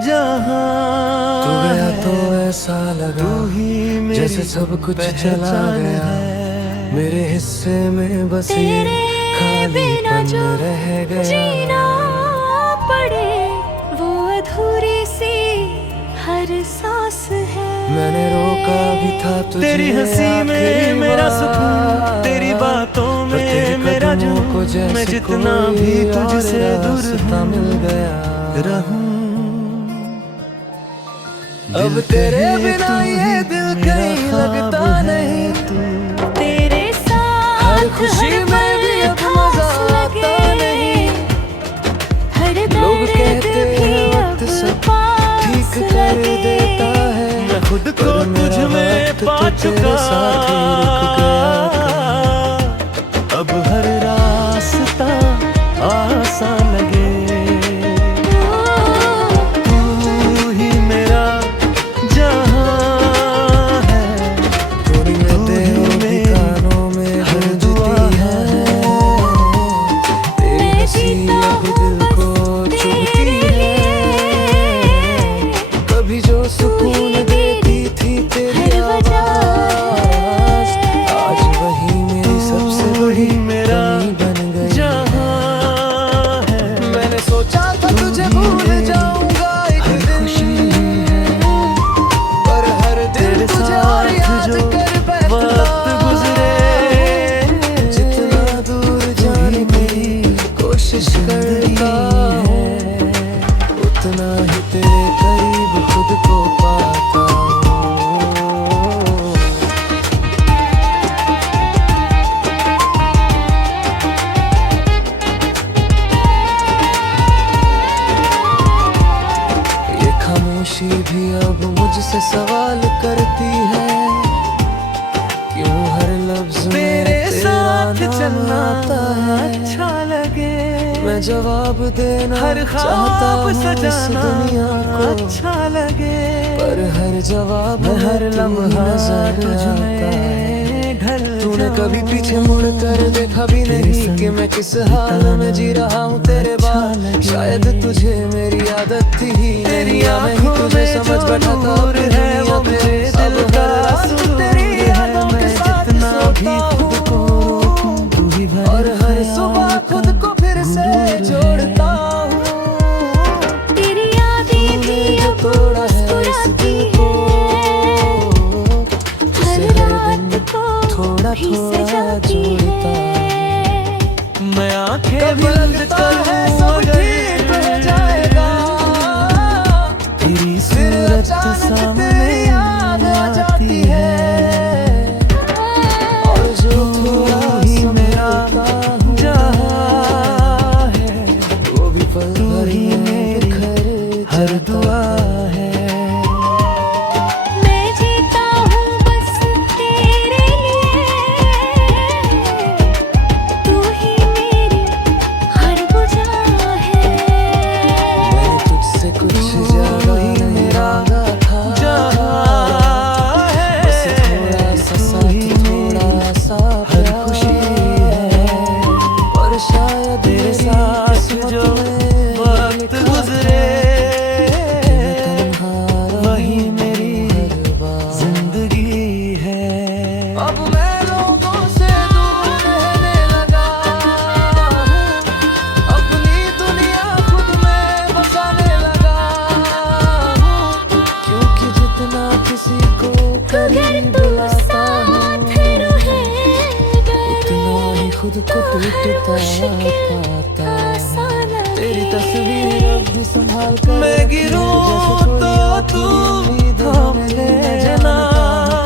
जहां तू गया तो ऐसा लगा जैसे सब कुछ चला गया। मेरे हिस्से में बस ये खालीपन रह गया। जीना पड़े वो अधूरी सी हर सांस है। मैंने रोका भी था तुझे तेरी हंसी में मेरा सुकून, तेरी बातों में मेरा जुनून। मैं जितना भी तुझसे दूर मिल गया रहूं, अब तेरे बिना ये दिल कहीं लगता नहीं। तेरे साथ हर खुशी में भी अब मजा आता नहीं। लोग कहते हैं वक्त सब ठीक कर देता है। मैं खुद को तुझ में पा चुका। अब हर रास्ता आसान लगे। तू ही मेरा जहां है। थोड़ी मेरे कानों में गूंजती है। तेरी हंसी अब दिल को चुभती है। कभी जो सुकून देती थी तेरी आवाज, आज वही मेरी सबसे बड़ी मेरा बन गई जहां है। मैंने सोचा था तुझे भूल जाऊंगा एक दिन, पर हर दिन तुझे और याद कर वक्त गुजरे। जितना दूर जाने की कोशिश करता हूँ, उतना ही तेरे करीब खुद को पाता हूँ। ये खामोशी भी अब मुझसे सवाल करती है, क्यों हर लफ्ज में तेरे तेरा साथ नाम चलना आता है। अच्छा लगे। मैं जवाब देना हर चाहता ख्वाब हूँ इस सजाना दुनिया को, अच्छा लगे। पर हर जवाब मैं हर में तू लम्हा नजर तुझ आता में है। ढल तूने जाऊं। कभी पीछे मुड़ कर देखा भी नहीं कि मैं किस हाल में जी रहा हूँ तेरे बाद। शायद तुझे मेरी आदत थी ही तेरी नहीं, या मैं ही आँखों तुझे में समझ जो बैठा था नूर अपनी है दुनिया वो में। मेरे अब दिल का हर रात सुरूर तेरी है। यादों के मैं साथ जितना भी सोता खुद को हूँ, रोकूं, तू ही भरे और हर सुबह खुद को फिर से जोड़ता हूँ। तेरी यादें भी जो अब तोड़ा है इस मुस्कुराती दिल है। को, हर उसे हर रात दिन को थोड़ा भी थोड़ा सजाती जोड़ता है। मैं आंखें कभी बंद लगता है करूं सब अगर ठीक हो जाएगा, तेरी फिर सूरत अचानक सामने तेरी याद आ जाती है। और जो थोड़ा ही मेरा संभलता हूँ जहां है। वो भी पल तू भर ही में मेरी बिखर हर जाता दुआ है। है। मैं जीता हूँ बस तेरे लिए। तू ही मेरी हर बुझा है। मैंने तुझसे कुछ ज्यादा नहीं मांगा था, जहां है। बस थोड़ा सा साथ, थोड़ा सा हर प्यार खुशी है। और शायद तेरे मेरी साथ किस्मत जो में वक्त लिखा गुजरे, कि मैं तन्हा रहूं वही मेरी हर बार। जिंदगी है। अब मैं लोगों से दूर रहने लगा हूँ, अपनी दुनिया खुद में बसाने लगा हूँ, क्योंकि जितना किसी को करीब लाता हूँ, उतना ही खुद को टूटता पाता हूँ। तेरी तस्वीर अब भी संभाल कर मैं रखी है, गिरूं जैसे कोई तो आखिरी तू उम्मीद है थाम मेरी। मैं लेना, जानता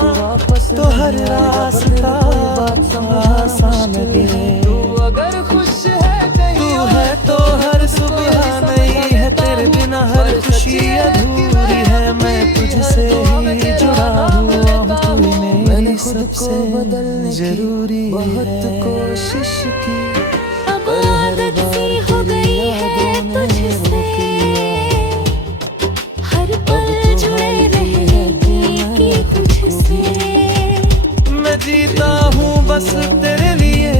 हूँ तू वापस तो हर नहीं आएगा, पर रास्ता मेरी कोई बात समझना आसान मुश्किल है। लगे। तू अगर खुश है कहीं तू और, है तो हर सुबह नहीं है, तेरे बिना हर खुशी अधूरी है। मैं तुझसे ही जुड़ा हुआ हूँ, तू ही मेरी सबसे बदलने की जरूरी बहुत है। कोशिश की, अब पर हर आदत बार सी हो तेरी गई है यादों ने तुझसे। रोक लिया। हर अब पल तो जुड़े हाल की है रहने कि की मैं खुद को तुझसे। भी मैं जीता हूँ बस तेरे लिए,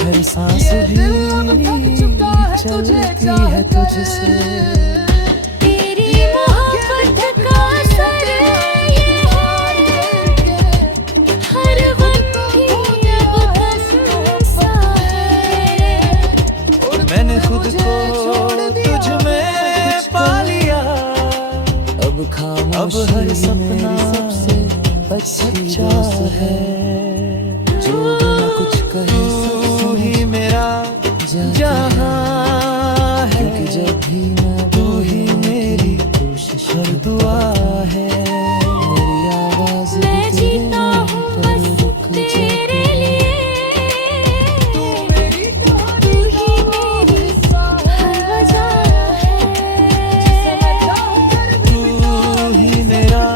हर सांस भी चलती है तुझ तुझसे। तेरी मोहब्बत का असर ये है, हर वक्त ही अब बस सा है। मैंने खुद को तुझ में पा लिया, अब खामोशी अब हर सपना सबसे सच्चा है। जो बिना कुछ कहे तू ही मेरा जहां है, क्योंकि जब भी मैं तू ही मेरी कोशिश हर दुआ है। मेरी आवाज भी मैं तेरे जीता नाम हूँ पर बस रुक तेरे जाती है। लिए। तू ही मेरी हर वजह है। तू ही मेरा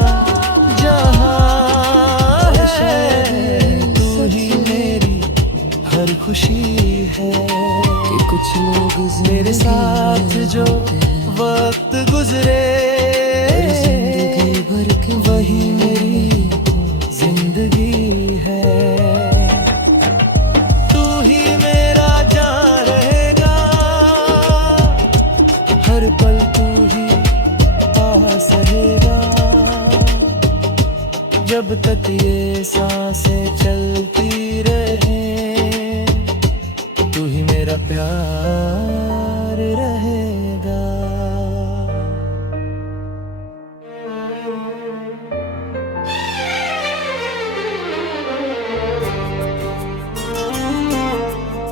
जहां है, तू ही मेरी हर खुशी है। कि कुछ लोग मेरे साथ जो वक्त गुजरे, जिंदगी भर के वही मेरी जिंदगी है। तू ही मेरा जान रहेगा, हर पल तू ही पास रहेगा। जब तक ये सांसें चलती रहे, तू ही मेरा प्यार रहेगा।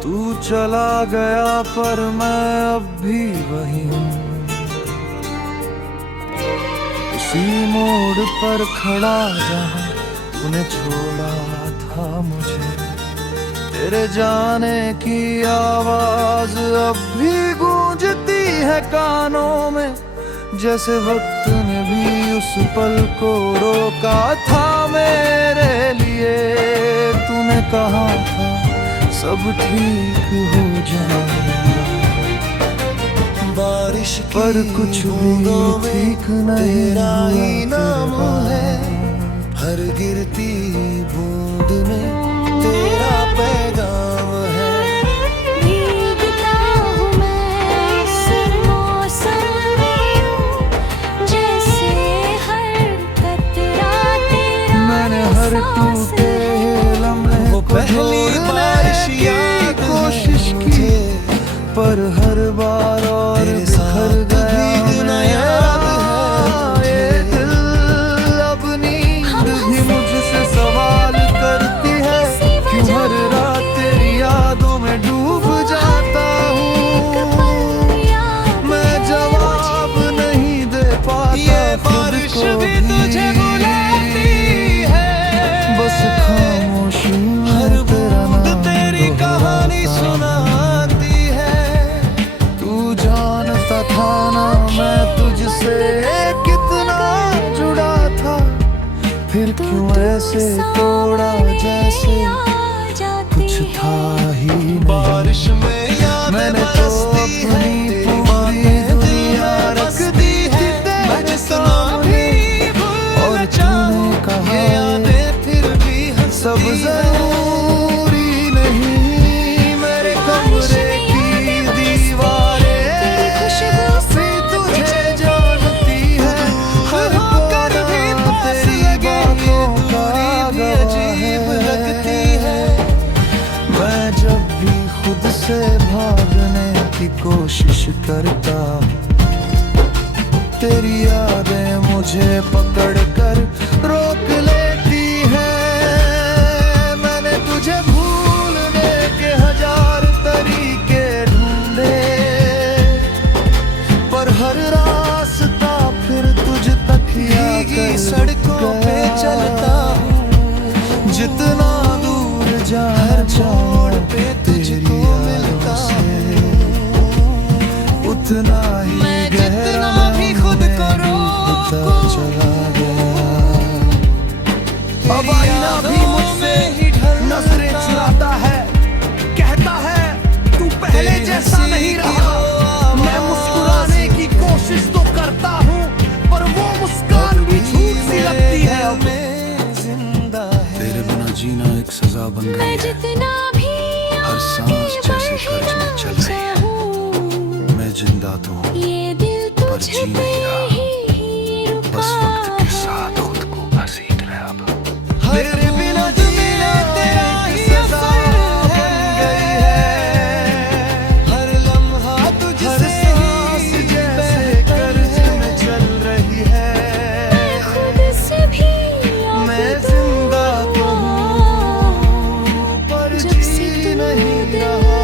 तू चला गया पर मैं अब भी वही हूँ, उसी मोड़ पर खड़ा जहाँ तूने छोड़ा था मुझे। तेरे जाने की आवाज अब भी गूंजती है कानों में, जैसे वक्त ने भी उस पल को रोका था मेरे लिए। तूने कहा था सब ठीक हो जाएगा, बारिश पर कुछ भी ठीक नहीं हुआ नाम है। हर गिरती बूंद में तेरा पैगाम है। भीगता हूँ मैं इस मौसम में, जैसे हर कतरा तेरा मैंने हर एहसास टूटे है। लम्हे को पहली बारिश याद कोशिश की, पर हर बार और बिखर गया ये दिल। अब नींद भी मुझसे सवाल करती है, क्यों हर रात तेरी यादों में डूब जाता हूँ। मैं जवाब नहीं दे पाता खुद को भी, बस खामोशी में तेरा नाम तेरी कहानी सुनाती है। तू जानता था ना मैं तुझसे कितना जुड़ा था, फिर क्यों ऐसे तोड़ा जैसे कुछ था ही नहीं। बारिश में मैंने तो अपनी पूरी दुनिया रख दी थी तेरे सामने, और तूने कहा फिर भी सब जरूरी नहीं। मेरे कमरे की दीवारें भी तुझे जानती है, हर कोना तेरी बातों का अजीब लगती है। मैं जब भी खुद से भागने की कोशिश करता, तेरी यादें मुझे पकड़ कर रोक लेती हैं। मैंने तुझे भूलने के हजार तरीके ढूंढे, पर हर रास्ता फिर तुझ तक ही सड़कों पे चलता हूँ। जितना दूर जा छोड़ पे तुझको मिलता है, उतना ही गहरा भी खुद को रोकता चला गया। अब आईना भी मुझसे नजरें चुराता है, कहता है तू पहले जैसा नहीं रहा। मैं मुस्कुराने की कोशिश तो करता हूँ, पर वो मुस्कान भी झूठ सी लगती है। अब तेरे बिना जीना एक सजा बन गई मैं है, जितना भी हर सांस जैसे कर्ज में चल रही है। मैं जिंदा तो हूँ ये दिल पर जी तुझ पे नहीं रहा। ही रुका बस वक्त के साथ खुद को घसीट रहा अब। तेरे बिना जीना तेरा ही सजा बन गई है। हर लम्हा तुझसे ही जैसे कर्ज में चल रही है। खुद से भी मैं जिंदा तो हूँ पर जब से जी तू नहीं दिल रहा।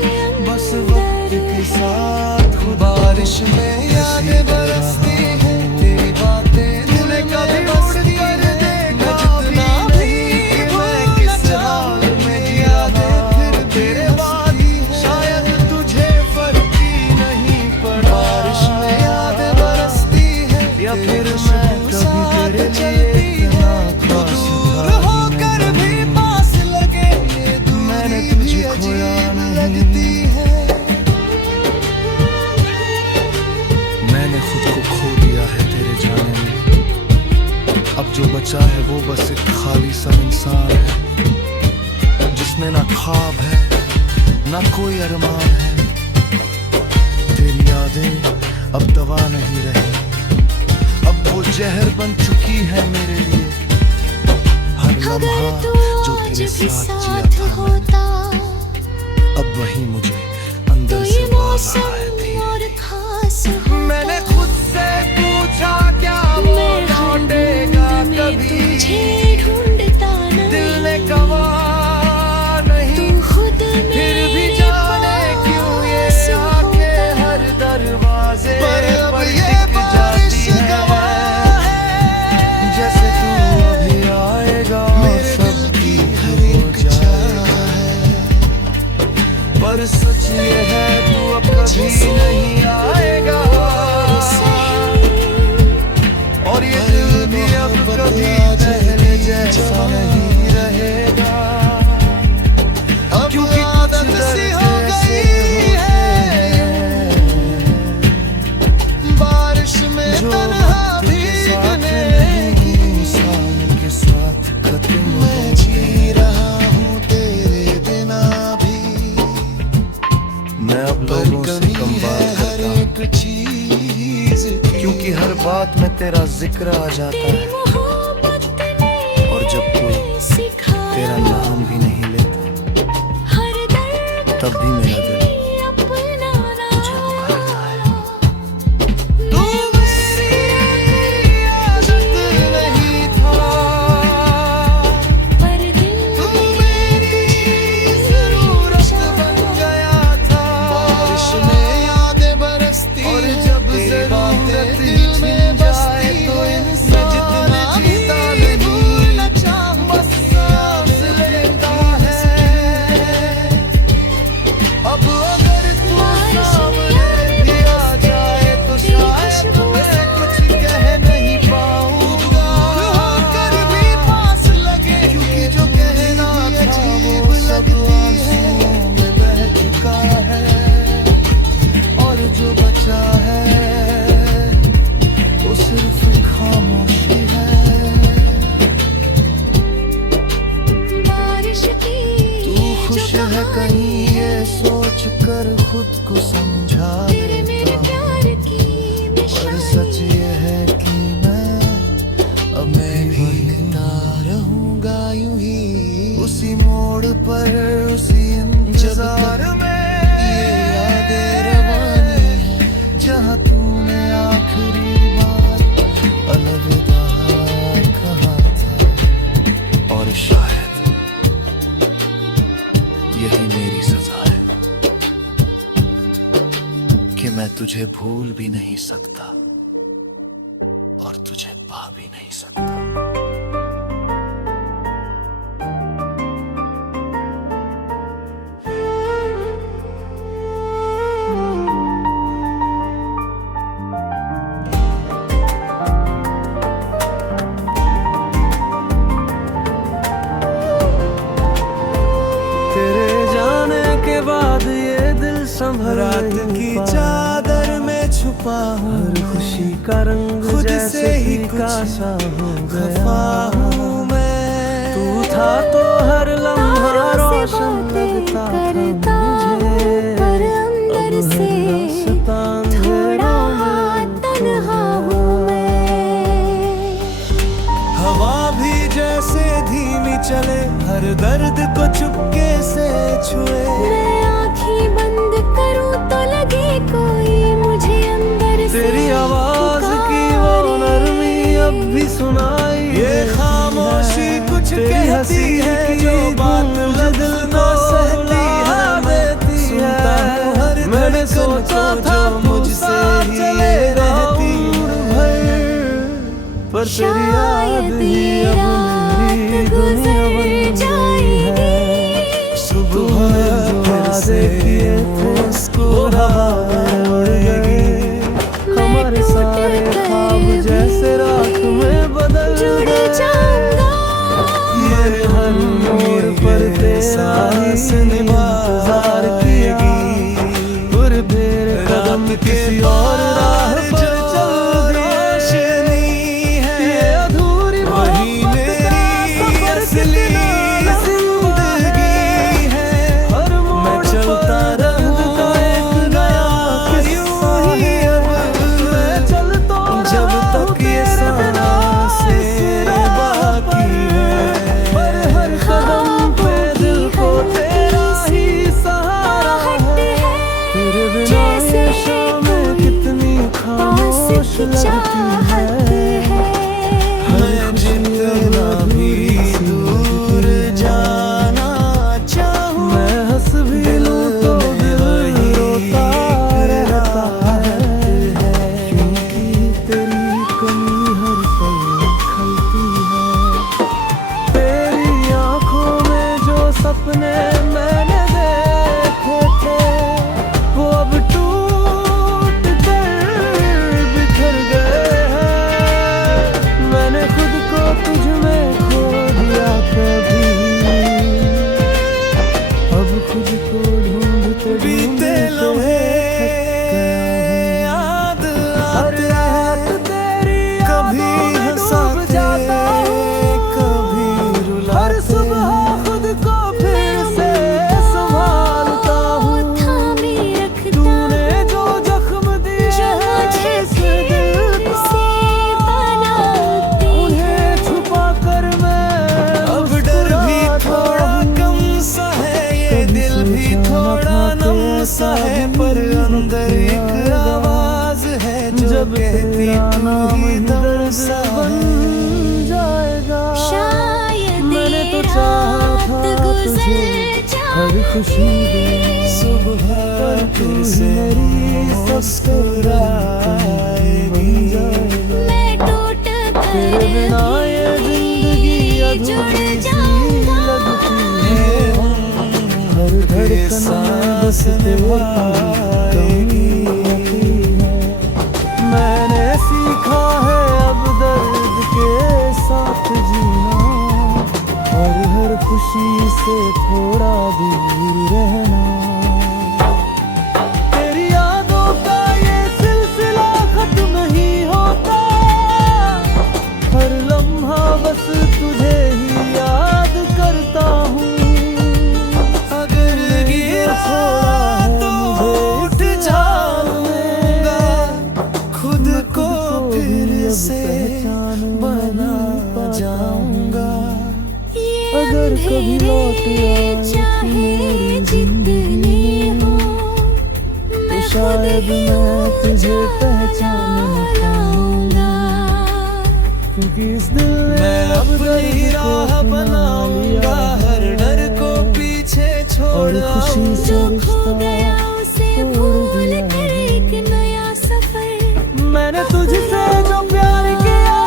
के बस वक्त के साथ बारिश में यादें बरसती हैं। तेरी बातें तूने कभी उड़ कर देखा जितना नहीं मैं किस हाल में जिया है। फिर तेरे बाद शायद तुझे फर्क ही नहीं पड़ा। बारिश में यादें बरसती हैं या फिर मैं कभी तेरे लिए इतना खास दूर होकर भी पास लगे। मैंने तुझे खोया नहीं, मैंने खुद को खो दिया है तेरे जाने में। अब जो बचा है वो बस एक खाली सा इंसान है जिसमें ना ख्वाब है ना कोई अरमान है। तेरी यादें अब दवा नहीं रही, अब वो जहर बन चुकी है मेरे लिए। हर अगर लम्हा तू जो आज तेरे भी साथ जिया साथ था मैंने, होता अब वही मुझे तो अंदर से ये बाज मौसम रहा है धीरे और धीरे। खास होता। मैंने खुद से पूछा क्या वो मैं हर लौटेगा बूंद में कभी। तुझे ढूंढता दिल ने नहीं, कहा तू नहीं, खुद में फिर भी जाने क्यों ये पास आके होता। हर दरवाजे पर टिक जाती है। जैसे तू अभी आएगा सब ठीक हो जाएगा। पर सच ये है तू अब कभी नहीं आएगा। और ये दिल भी अब कभी पहले जैसा नहीं रहेगा। क्योंकि आदत सी हो गई है बारिश में तन्हा भीगने की। इंसान के साथ खत्म मैं जी रहा हूँ तेरे बिना भी। मैं अब लोगों से कम बात करता हूँ चीज, क्योंकि हर बात में तेरा जिक्र आ जाता है। और जब कोई तेरा नाम भी नहीं लेता तब भी मेरा दिल तुझे पुकारता है। तू मेरी आदत नहीं था, तू मेरी जरूरत बन गया था। बारिश में यादें बरसती और जब जरूरत दिल में बसती तो इंसान जितना जीता नहीं बस सांस लेता है। अब अगर तू सामने भी आ जाए तो शायद मैं कुछ कह नहीं पाऊंगा। होकर भी पास लगे क्योंकि जो कहना था वो सब आंसुओं में बह चुका है। और जो बचा है वो सिर्फ खामोशी है। तू खुश है कहीं ये सोच कर खुद को समझा लेता हूँ। पर सच ये है कि मैं भटकता रहूंगा यूं ही उसी मोड़ पर उसी इंतजार में। ये यादें रवानी है जहाँ तूने आखिरी बार अलविदा कहा था। और शायद यही मेरी सजा है कि मैं तुझे भूल भी नहीं सकता और तुझे पा भी नहीं सकता। रात की चादर में छुपा हूँ, हर खुशी का रंग खुद जैसे से ही कासा हो खफा गया। हूँ मैं। तू था तो हर लम्हा रोशन लगता था मुझे। पर अंदर अब से हर सुनाई ये खामोशी कुछ कहती है जो बात दिल को सहती है देती है। हर मैंने सोचा था मुझसे चले रहती पर तेरी याद ही अब मेरी दुनिया बन गई है। सुबह फिर से मुस्कुराएगी। हमारे सारे ख्वाब जैसे रात में बदल गए। मेरे हर मोड़ पर तेरा ही इंतजार किएगी। फिर मेरे कदम किसी और राह पर चल दिए। ये अधूरी मोहब्बत का असली जिंदगी है। हर मोड़ चलता रहूंगा एक नया किस्सा ही अब मैं चलता जब तक ये सांसें बाकी है। हर कदम पे दिल को तेरा ही सहारा है। तेरे बिना ये शामें कितनी खामोश लगती है। मैं जितना भी दूर जाना चाहूं मैं हंस भी लूं तो दिल रोता रहता है। क्योंकि तेरी कमी हर पल खलती है। तेरी आंखों में जो सपने मैंने देखे थे वो अब टूट कर बिखर गए हैं। मैंने खुद को तुझ में खो दिया कभी। अब खुद को ढूंढते बीते लम्हे याद आते तेरी कभी हंसाते कभी हर रुलाते। सुबह खुद को फिर से संभालता हूँ। तूने जो जख्म दिए हैं इस दिल को, उन्हें छुपा कर मैं अब डर भी थोड़ा कम सा है ये दिल भी थोड़ा नम सा है। पर अंदर एक आवाज है जो कहती तू ही दम सा बन है। जाएगा। शायद मैंने तो ये चाहा रात था गुजर तुझे जाए। हर खुशी दे। सुबह फिर से मुस्कुराएगी। मैं टूट तेरे कर बिना ये जिंदगी अधूरी जुड़ सी जाऊंगा। लगती है। हर धड़कन में बस तेरी कमी आती है। मैंने सीखा है अब दर्द के साथ जीना और हर खुशी से थोड़ा दूर रहना। तेरी यादों का ये सिलसिला खत्म नहीं होता। हर लम्हा बस तुझे ही याद करता हूँ। अगर गिरा तो उठ जाऊंगा। खुद को फिर से बना जाऊंगा। अगर कभी लौट आए चाहे जितने हो तो शायद मैं तुझे पहचान न पाऊंगा। क्योंकि इस दिल ने मैं अब अपनी दर्द राह को बनाऊंगा। हर डर को पीछे और छोड़ खुशी से जो खो रिश्ता गया उसे तोड़ भूल दिया। कर एक नया सफर। मैंने तुझसे जो प्यार किया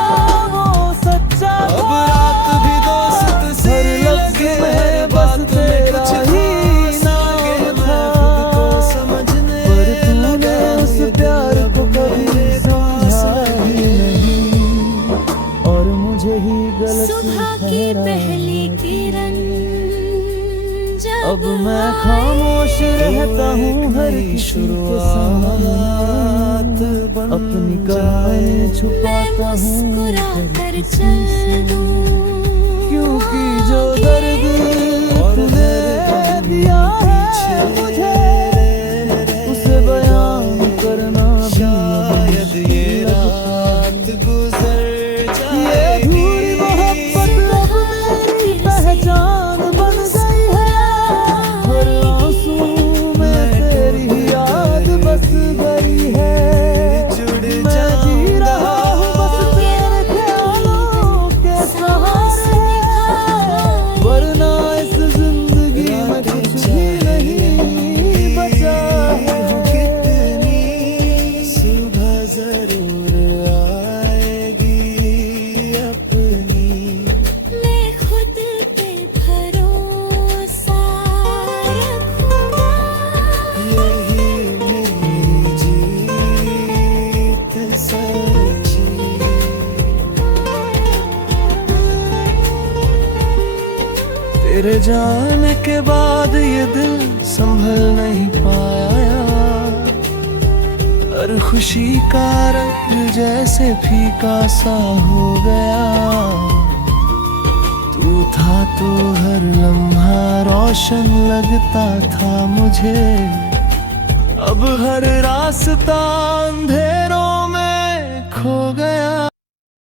वो सच्चा अब था। रात भी दोस्त से हर लफ्ज़ लगे में बस बात में तेरा कुछ ही खास लगे। मैं खुद को समझने पर तूने लगा उस ये प्यार दिल को अब कभी मेरे पास समझा ही नहीं और मुझे ही गलत सुबह की ठहरा। पहली किरण जब अब मैं खामोश रहता हूँ हर किसी के सामने। अपनी कहानी छुपाता हूँ मुस्कुरा हर कर किसी चल से। दूं। क्योंकि जो दर्द तूने दिया है मुझे उसे बयान करना भी शायद ये रात गुजर ये अधूरी मोहब्बत अब मेरी पहचान बन गई है। हर आंसू में तेरी याद बस गई है। जुड़ मैं जी रहा हूँ बस तेरे ख्यालों तेरे जाने के बाद ये दिल संभल नहीं पाया, हर खुशी का रंग जैसे फीका सा हो गया। तू था तो हर लम्हा रोशन लगता था मुझे, अब हर रास्ता अंधेरों में खो गया।